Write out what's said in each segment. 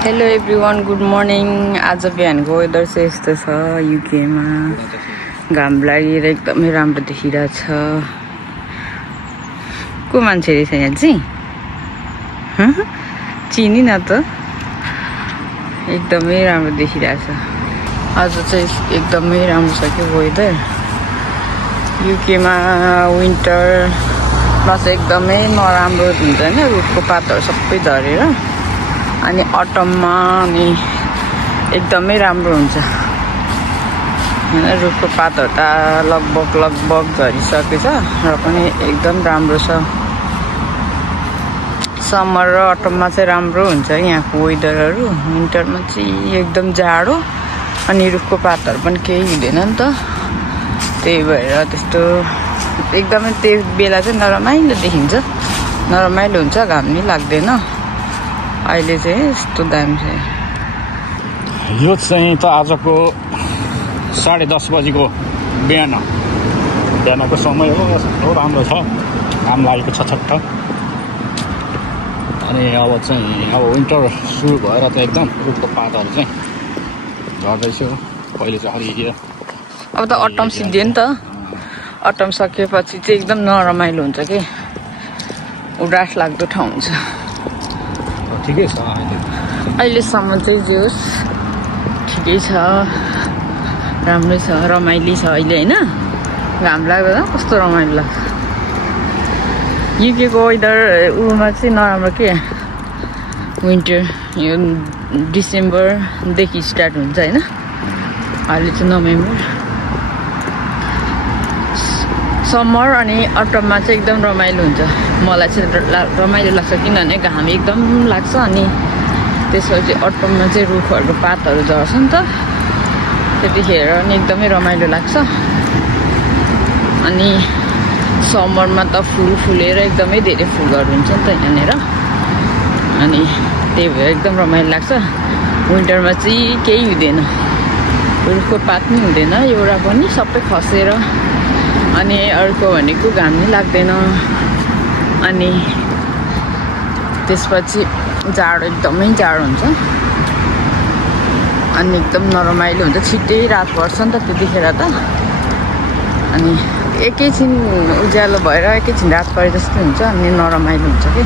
Hello everyone, good morning. आज बिहानको weather चाहिँ यस्तो छ युकेमा। घाम लागेर एकदमै राम्रो देखिरहेछ। को मान्छे रहेछ यहाँ चाहिँ? चिनी न त। एकदमै राम्रो देखिरहेछ। आज चाहिँ एकदमै राम्रो छ कि वेदर। युकेमा विन्टरमा चाहिँ एकदमै नराम्रो हुन्छ हैन, रुखको पातहरू सबै झरेर। अनि अटममा अनि एकदमै राम्रो हुन्छ हैन। रुखको पातहरू त लगभग झरिसकेछ र पनि एकदम राम्रो छ। समर र अटममा चाहिँ राम्रो हुन्छ यहाँको वेदरहरू। विन्टरमा चाहिँ एकदम जाडो अनि रुखको पातहरू पनि केही हुँदैन नि त। त्यही भएर त्यस्तो एकदमै त्यो बेला चाहिँ नरमाइलो देखिन्छ, नरमाइलो हुन्छ, घाम नि लाग्दैन। अहिले चाहिँ यस्तो दामी छ। यो चाहिँ त आजको 10:30 बजेको बिहानको समय हो। कस्तो राम्रो छ, घाम लागेको छ छट्ट। अनि अब विन्टर सुरु भएर त एकदम रुखको पातहरू चाहिँ झर्दैछ। पहिले चाहिँ हरियो, अब त अटम सिद्धियो नि त। अटम सकेपछि चाहिँ एकदम नरमाइलो हुन्छ कि, उदास लाग्दो ठाउँ हुन्छ। ठिकै छ अहिलेसम्म चाहिँ जोस् ठिकै छ, राम्रै छ, रमाइलो छ अहिले हैन। घाम लाग्दैन, कस्तो रमाइलो लाग्छ। युकेको वेदर उमा चाहिँ नराम्रो के, विन्टर यो डिसेम्बरदेखि स्टार्ट हुन्छ हैन। अहिले चाहिँ नोभेम्बर। समर अनि अटममा चाहिँ एकदम रमाइलो हुन्छ। मलाई चाहिँ रमाइलो लाग्छ किनभने घाम एकदम लाग्छ। अनि त्यसपछि अटममा चाहिँ रुखहरूको पातहरू झर्छ नि त, त्यतिखेर अनि एकदमै रमाइलो लाग्छ। अनि समरमा त फुल फुलेर एकदमै धेरै फुलहरू हुन्छ नि त यहाँनिर। अनि त्यही भएर एकदम रमाइलो लाग्छ। विन्टरमा चाहिँ केही हुँदैन, रुखको पात पनि हुँदैन एउटा पनि, सबै खसेर। अनि अर्को भनेको घाम नि लाग्दैन। अनि त्यसपछि जाडो एकदमै जाडो हुन्छ। अनि एकदम नरमाइलो हुन्छ, छिट्टै रात पर्छ नि त त्यतिखेर त। अनि एकैछिन उज्यालो भएर एकैछिन रात परे जस्तो हुन्छ। अनि नरमाइलो हुन्छ कि।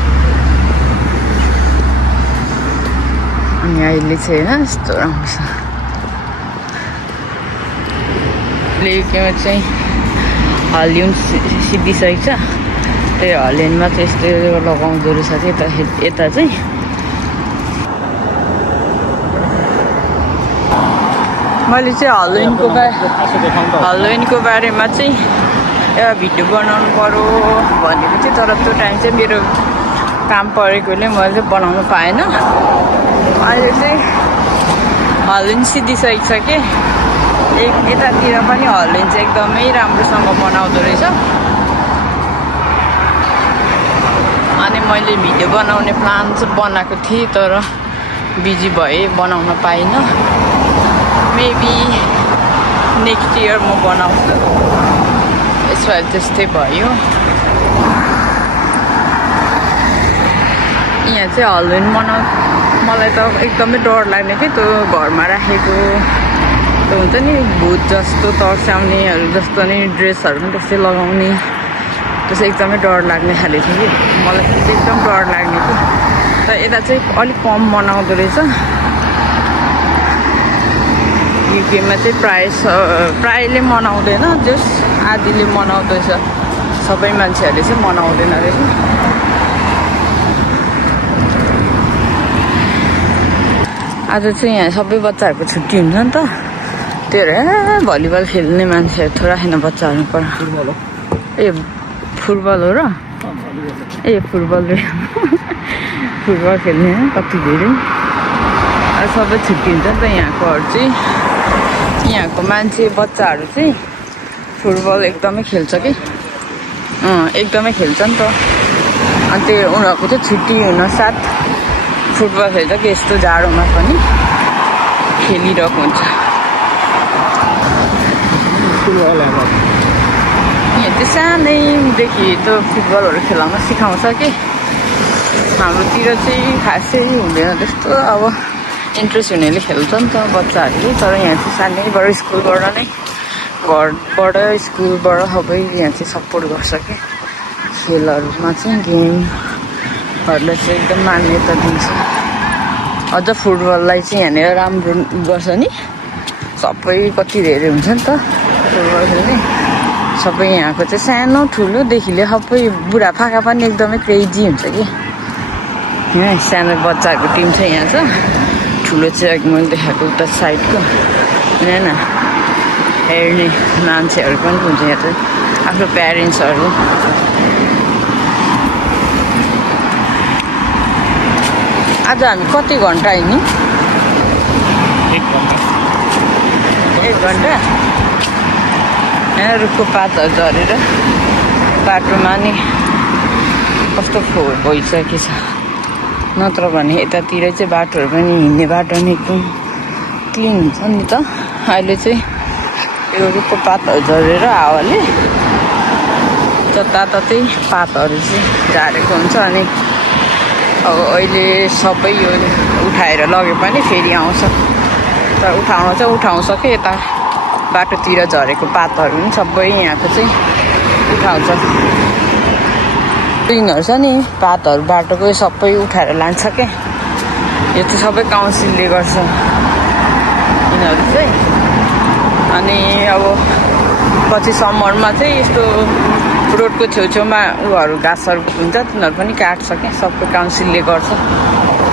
अनि अहिले चाहिँ होइन यस्तो राम्रो छ। युकेमा चाहिँ हलिउड सिद्धिसकेको छ। त्यही हलिउडमा चाहिँ यस्तो लगाउँदो रहेछ कि यता चाहिँ। मैले चाहिँ हलोविनको बारेमा चाहिँ एउटा भिडियो बनाउनु पर्यो भनेको थिएँ, तर त्यो टाइम चाहिँ मेरो काम परेकोले मैले चाहिँ बनाउनु पाएन। अहिले चाहिँ हलोविन सिद्धिसकेको छ कि। यतातिर पनि हलोविन चाहिँ एकदमै राम्रोसँग मनाउँदो रहेछ। अनि मैले भिडियो बनाउने प्लान चाहिँ बनाएको थिएँ, तर बिजी भएँ, बनाउन पाइनँ। मेबी नेक्स्ट इयर म बनाउँछु। यसपालि त्यस्तै भयो। यहाँ चाहिँ हलोविन मलाई त एकदमै डर लाग्ने कि त्यो घरमा राखेको त्यो हुन्छ नि भूत जस्तो तर्साउनेहरू जस्तो नि ड्रेसहरू पनि त्यस्तै लगाउने, त्यसै एकदमै डर लाग्ने खाले थियो कि। मलाई एकदम डर लाग्ने कि। तर यता चाहिँ अलिक कम मनाउँदो रहेछ। युकेमा चाहिँ प्रायले मनाउँदैन, जस आधीले मनाउँदैछ। सबै मान्छेहरूले चाहिँ मनाउँदैन रहेछ। आज चाहिँ यहाँ सबै बच्चाहरूको छुट्टी हुन्छ नि त। त्यो भएर भलिबल खेल्ने मान्छेहरू थोरै छैन बच्चाहरू पर। ए फुटबल हो र? ए फुटबल रे। फुटबल खेल्ने कति धेरै। सबै छुट्टी हुन्छ नि त यहाँकोहरू चाहिँ। यहाँको मान्छे बच्चाहरू चाहिँ फुटबल एकदमै खेल्छ कि। एकदमै खेल्छ नि त। अनि त्यो उनीहरूको चाहिँ छुट्टी हुनसाथ फुटबल खेल्छ कि। यस्तो जाडोमा पनि खेलिरहेको हुन्छ। यहाँ चाहिँ सानैदेखि त फुटबलहरू खेलाउन सिकाउँछ कि। हाम्रोतिर चाहिँ खासै हुँदैन त्यस्तो। अब इन्ट्रेस्ट हुनेले खेल्छ नि त बच्चाहरूले तर यहाँ चाहिँ सानैबाट स्कुलबाट नै घरबाट स्कुलबाट सबै यहाँ चाहिँ सपोर्ट गर्छ क्या खेलहरूमा चाहिँ गेमहरूलाई चाहिँ एकदम मान्यता दिन्छ अझ फुटबललाई चाहिँ यहाँनिर राम्रो गर्छ नि सबै कति धेरै हुन्छ नि त फुटबल खेल्ने सबै यहाँको चाहिँ सानो ठुलोदेखि लिएर सबै बुढापाका पनि एकदमै क्रेजी हुन्छ कि यहाँ सानो बच्चाहरूको टिम चाहिँ यहाँ छ ठुलो चाहिँ मैले देखाएको उता साइडको होइन हेर्ने मान्छेहरू पनि हुन्छ यहाँ त आफ्नो प्यारेन्ट्सहरू आज हामी कति घन्टा हिँड्यौँ 1 घन्टा यहाँ रुखको पातहरू झरेर बाटोमा नि कस्तो फोहोर भइसकेको छ नत्र भने यतातिर चाहिँ बाटोहरू पनि हिँड्ने बाटो नि एकदम क्लिन हुन्छ नि त अहिले चाहिँ यो रुखको पातहरू झरेर हावाले जताततै पातहरू चाहिँ झारेको हुन्छ अनि अब अहिले सबै यो उठाएर लगे पनि फेरि आउँछ तर उठाउन चाहिँ उठाउँछ कि यता बाटोतिर झरेको पातहरू पनि सबै यहाँको चाहिँ उठाउँछ यिनीहरू छ नि पातहरू बाटोकै सबै उठाएर लान्छ क्या यो चाहिँ सबै काउन्सिलले गर्छ यिनीहरू चाहिँ अनि अब पछि समरमा चाहिँ यस्तो रोडको छेउछेउमा उहरू घाँसहरू हुन्छ तिनीहरू पनि काट्छ क्या सबै काउन्सिलले गर्छ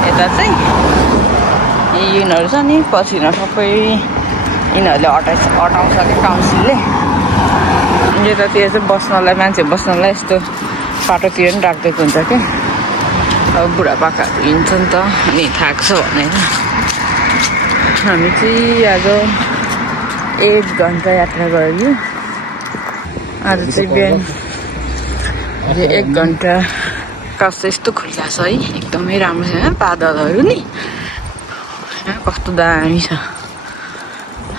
यता चाहिँ यिनीहरू छ नि पछि सबै यिनीहरूले हटाउँछ क्या काउन्सिलले यतातिर चाहिँ बस्नलाई मान्छे बस्नलाई यस्तो बाटोतिर पनि राखिदिएको हुन्छ क्या अब बुढापाकाहरू हिँड्छ नि त अनि थाक्छ भनेर हामी चाहिँ आज 1 घन्टा यात्रा गऱ्यो आज चाहिँ बिहान 1 घन्टा कस्तो यस्तो खुल्ला छ है एकदमै राम्रो छ बादलहरू नि कस्तो दामी छ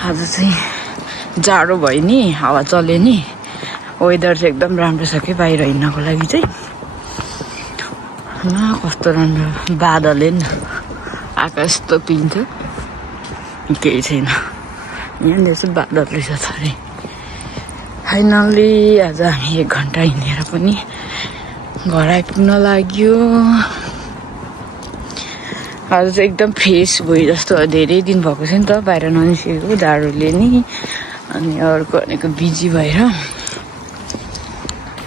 आज चाहिँ जाडो भयो नि हावा चल्यो नि वेदर चाहिँ एकदम राम्रो छ कि बाहिर हिँड्नको लागि चाहिँ कस्तो राम्रो बादलले नि आकाश यस्तो पिन्छ केही छैन यहाँनिर चाहिँ बादल रहेछ अरे फाइनल्ली आज हामी 1 घन्टा हिँडेर पनि घर आइपुग्न लाग्यो आज चाहिँ एकदम फ्रेस भयो जस्तो धेरै दिन भएको छ नि त बाहिर ननिस्केको जाडोले नि अनि अर्को भनेको बिजी भएर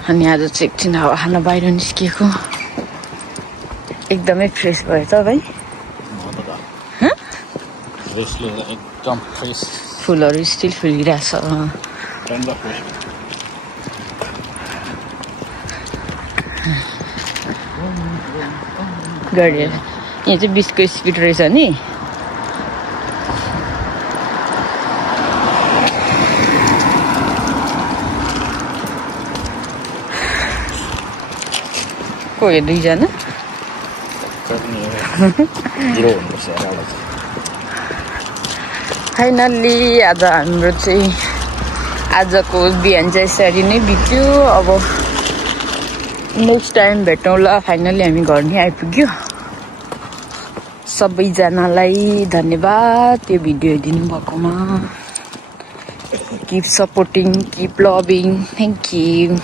अनि आज चाहिँ एकछिन हावा खान बाहिर निस्किएको एकदमै फ्रेस भयो त भाइ एकदम फ्रेस फुलहरू स्टिल फुलिरहेछ गाडी यहाँ चाहिँ 20 को स्पिड रहेछ नि को यो 2 जना फाइनल्ली आज हाम्रो चाहिँ आजको बिहान चाहिँ यसरी नै बित्यो अब नेक्स्ट टाइम भेटौँला फाइनल्ली हामी घर नै आइपुग्यो सबैजनालाई धन्यवाद यो भिडियो हेरिदिनु भएकोमा keep supporting keep loving thank you